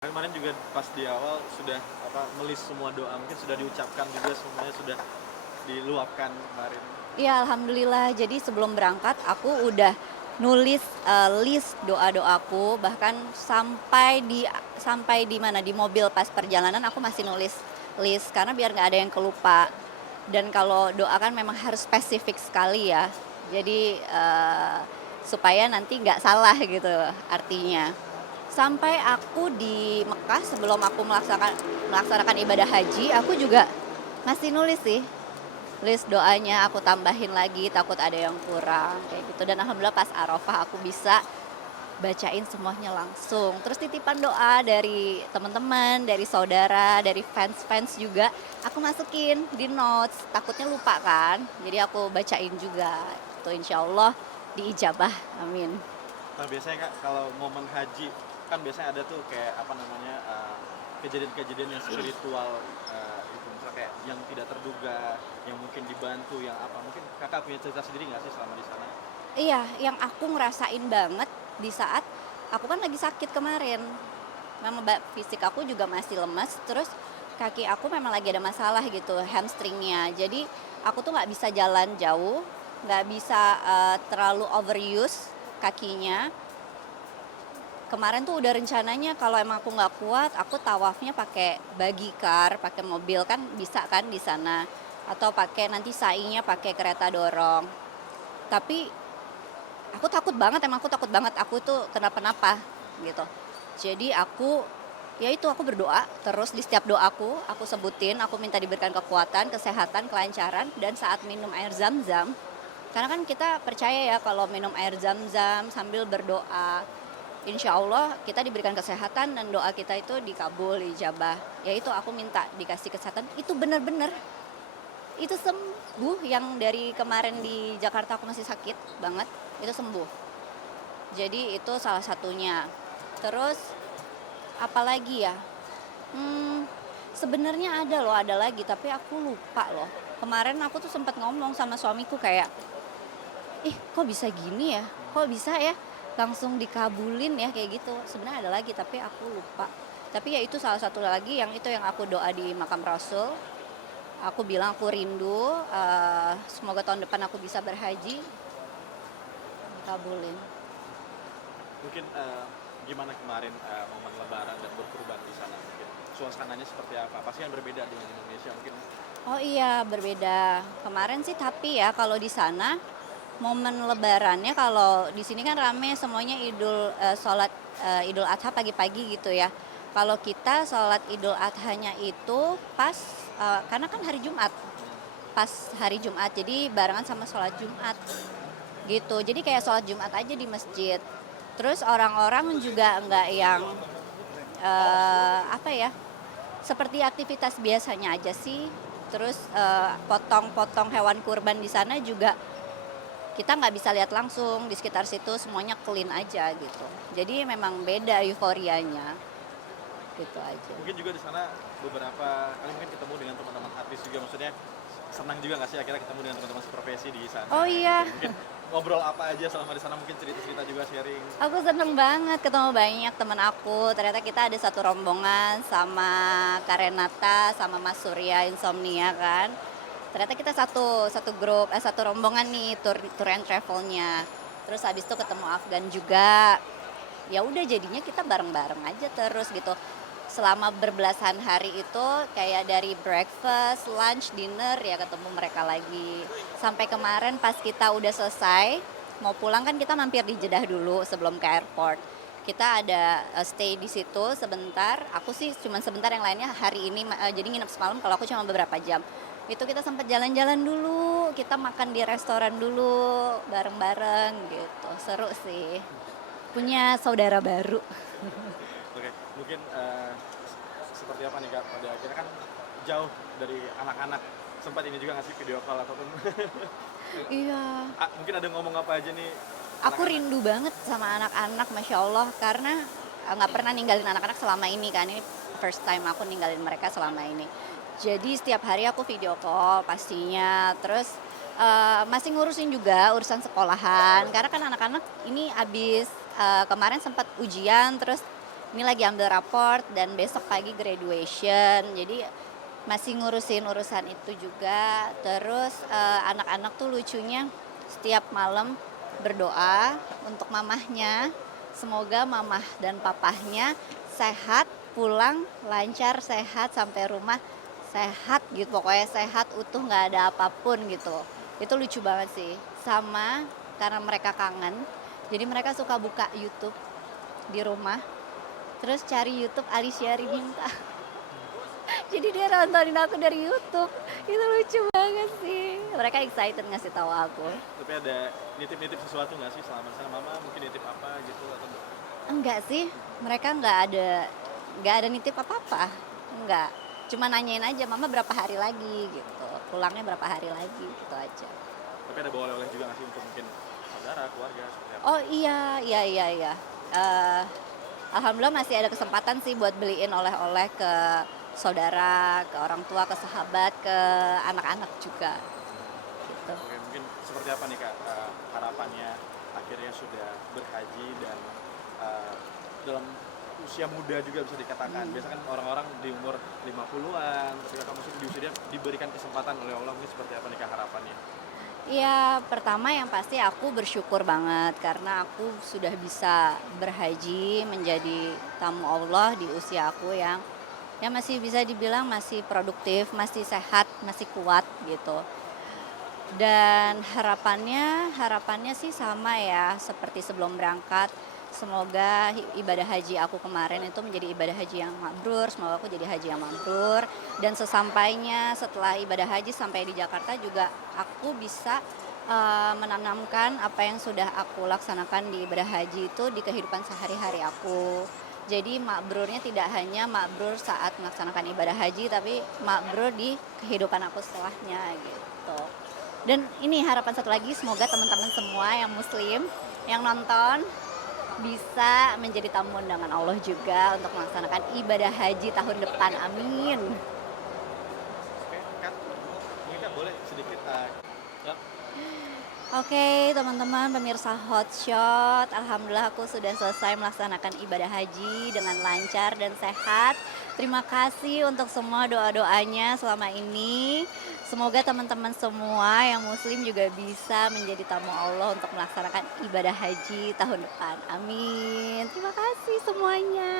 Kemarin juga pas di awal sudah melis semua doa, mungkin sudah diucapkan juga semuanya sudah diluapkan kemarin. Iya, alhamdulillah. Jadi sebelum berangkat aku udah nulis, list doa-doaku, bahkan sampai di mana, di mobil pas perjalanan aku masih nulis list, karena biar nggak ada yang kelupa. Dan kalau doa kan memang harus spesifik sekali ya. Jadi, supaya nanti nggak salah gitu artinya. Sampai aku di Mekah sebelum aku melaksanakan ibadah haji, aku juga masih nulis sih. List doanya aku tambahin lagi, takut ada yang kurang kayak gitu, dan alhamdulillah pas Arafah aku bisa bacain semuanya langsung. Terus titipan doa dari teman-teman, dari saudara, dari fans-fans juga aku masukin di notes, takutnya lupa kan. Jadi aku bacain juga. Itu insyaallah diijabah, amin. Nah biasanya Kak kalau momen haji kan biasanya ada tuh kayak kejadian-kejadian yang spiritual, itu misalnya kayak yang tidak terduga, yang mungkin dibantu, yang apa mungkin Kakak punya cerita sendiri nggak sih selama di sana? Iya, yang aku ngerasain banget di saat aku kan lagi sakit kemarin. Memang fisik aku juga masih lemas, terus kaki aku memang lagi ada masalah gitu, hamstringnya. Jadi aku tuh nggak bisa jalan jauh, nggak bisa terlalu overuse kakinya. Kemarin tuh udah rencananya kalau emang aku nggak kuat, aku tawafnya pakai buggy car, pakai mobil kan bisa kan di sana, atau pakai nanti sainya pakai kereta dorong. Tapi aku takut banget aku tuh kenapa-napa gitu. Jadi aku berdoa terus di setiap doaku, aku sebutin, aku minta diberikan kekuatan, kesehatan, kelancaran, dan saat minum air zam-zam, karena kan kita percaya ya kalau minum air zam-zam sambil berdoa, insya Allah kita diberikan kesehatan dan doa kita itu dikabul, dijabah. Ya itu aku minta dikasih kesehatan, itu bener-bener, itu sembuh yang dari kemarin di Jakarta aku masih sakit banget, itu sembuh. Jadi itu salah satunya. Terus apalagi ya? Hmm, sebenarnya ada lagi tapi aku lupa loh. Kemarin aku tuh sempat ngomong sama suamiku kayak, ih kok bisa gini ya? Kok bisa ya? Langsung dikabulin ya kayak gitu. Sebenarnya ada lagi tapi aku lupa. Tapi ya itu salah satu lagi yang itu yang aku doa di makam Rasul. Aku bilang aku rindu, semoga tahun depan aku bisa berhaji, dikabulin. Mungkin gimana kemarin momen Lebaran dan berkurban di sana mungkin suasananya seperti apa? Pasti yang berbeda dengan Indonesia mungkin. Oh iya, berbeda. Kemarin sih tapi ya kalau di sana momen lebarannya, kalau di sini kan rame semuanya sholat Idul Adha pagi-pagi gitu ya. Kalau kita sholat Idul Adhanya itu pas karena kan hari Jumat, pas hari Jumat. Jadi barengan sama sholat Jumat gitu. Jadi kayak sholat Jumat aja di masjid. Terus orang-orang juga nggak yang apa ya, seperti aktivitas biasanya aja sih. Terus potong-potong hewan kurban di sana juga kita nggak bisa lihat langsung, di sekitar situ semuanya clean aja gitu. Jadi memang beda euforianya, gitu aja. Mungkin juga di sana beberapa kali mungkin ketemu dengan teman-teman artis juga, maksudnya senang juga nggak sih akhirnya ketemu dengan teman-teman seprofesi di sana Oh gitu. iya, Mungkin ngobrol apa aja selama di sana, mungkin cerita-cerita juga sharing. aku seneng banget ketemu banyak teman aku. Ternyata kita ada satu rombongan sama Karenata, sama Mas Surya Insomnia kan. Ternyata kita satu satu grup, satu rombongan nih tour and travelnya. Terus habis itu ketemu Afgan juga. Ya udah jadinya kita bareng-bareng aja terus gitu. Selama berbelasan hari itu kayak dari breakfast, lunch, dinner ya ketemu mereka lagi. Sampai kemarin pas kita udah selesai, mau pulang kan kita mampir di Jeddah dulu sebelum ke airport. Kita ada stay di situ sebentar. Aku sih cuma sebentar, yang lainnya hari ini jadi nginep semalam, kalau aku cuma beberapa jam. Itu kita sempat jalan-jalan dulu, kita makan di restoran dulu bareng-bareng gitu. Seru sih. Punya saudara baru. Oke, mungkin seperti apa nih Kak, pada akhirnya kan jauh dari anak-anak, sempat ini juga ngasih video call ataupun Iya. mungkin ada ngomong apa aja nih Aku anak-anak. rindu banget sama anak-anak, Masya Allah, karena nggak pernah ninggalin anak-anak selama ini kan. Ini first time aku ninggalin mereka selama ini. Jadi setiap hari aku video call pastinya. Terus masih ngurusin juga urusan sekolahan. Karena kan anak-anak ini abis kemarin sempat ujian, terus ini lagi ambil raport dan besok pagi graduation. Jadi masih ngurusin urusan itu juga. Terus anak-anak tuh lucunya setiap malam berdoa untuk mamahnya. Semoga mamah dan papahnya sehat, pulang lancar, sehat sampai rumah sehat gitu. Pokoknya sehat, utuh, nggak ada apapun gitu. Itu lucu banget sih. Sama karena mereka kangen, jadi mereka suka buka YouTube di rumah. Terus cari YouTube Alicia Rininta. Jadi dia nontonin aku dari YouTube. Itu lucu banget sih. Mereka excited ngasih tahu aku. Tapi ada nitip-nitip sesuatu nggak sih selama sana mama mungkin nitip apa gitu atau enggak? Enggak sih, mereka nggak ada nitip apa-apa. Enggak. Cuma nanyain aja, "Mama berapa hari lagi?" gitu. "Pulangnya berapa hari lagi?" gitu aja. Tapi ada bawa oleh-oleh juga nggak sih untuk mungkin saudara, keluarga seperti apa? Oh iya, iya, iya, iya. Eh, Alhamdulillah masih ada kesempatan sih buat beliin oleh-oleh ke saudara, ke orang tua, ke sahabat, ke anak-anak juga. Gitu. Oke, mungkin seperti apa nih Kak harapannya akhirnya sudah berhaji dan dalam usia muda juga bisa dikatakan. Biasa kan orang-orang di umur 50-an, tapi Kakak masuk di usia dia diberikan kesempatan oleh Allah, ini seperti apa nih Kak harapannya? Ya, pertama yang pasti aku bersyukur banget karena aku sudah bisa berhaji menjadi tamu Allah di usia aku yang ya masih bisa dibilang masih produktif, masih sehat, masih kuat gitu. Dan harapannya sih sama ya seperti sebelum berangkat. Semoga ibadah haji aku kemarin itu menjadi ibadah haji yang mabrur, semoga aku jadi haji yang mabrur. Dan sesampainya setelah ibadah haji sampai di Jakarta juga aku bisa menanamkan apa yang sudah aku laksanakan di ibadah haji itu di kehidupan sehari-hari aku. Jadi makbrurnya tidak hanya makbrur saat melaksanakan ibadah haji, tapi makbrur di kehidupan aku setelahnya gitu. Dan ini harapan satu lagi, semoga teman-teman semua yang muslim yang nonton bisa menjadi tamu undangan Allah juga untuk melaksanakan ibadah haji tahun depan. Amin. Oke, Kak, mungkin Kak boleh sedikit ya, Oke, teman-teman pemirsa Hotshot, alhamdulillah aku sudah selesai melaksanakan ibadah haji dengan lancar dan sehat. Terima kasih untuk semua doa-doanya selama ini. Semoga teman-teman semua yang muslim juga bisa menjadi tamu Allah untuk melaksanakan ibadah haji tahun depan. Amin. Terima kasih semuanya.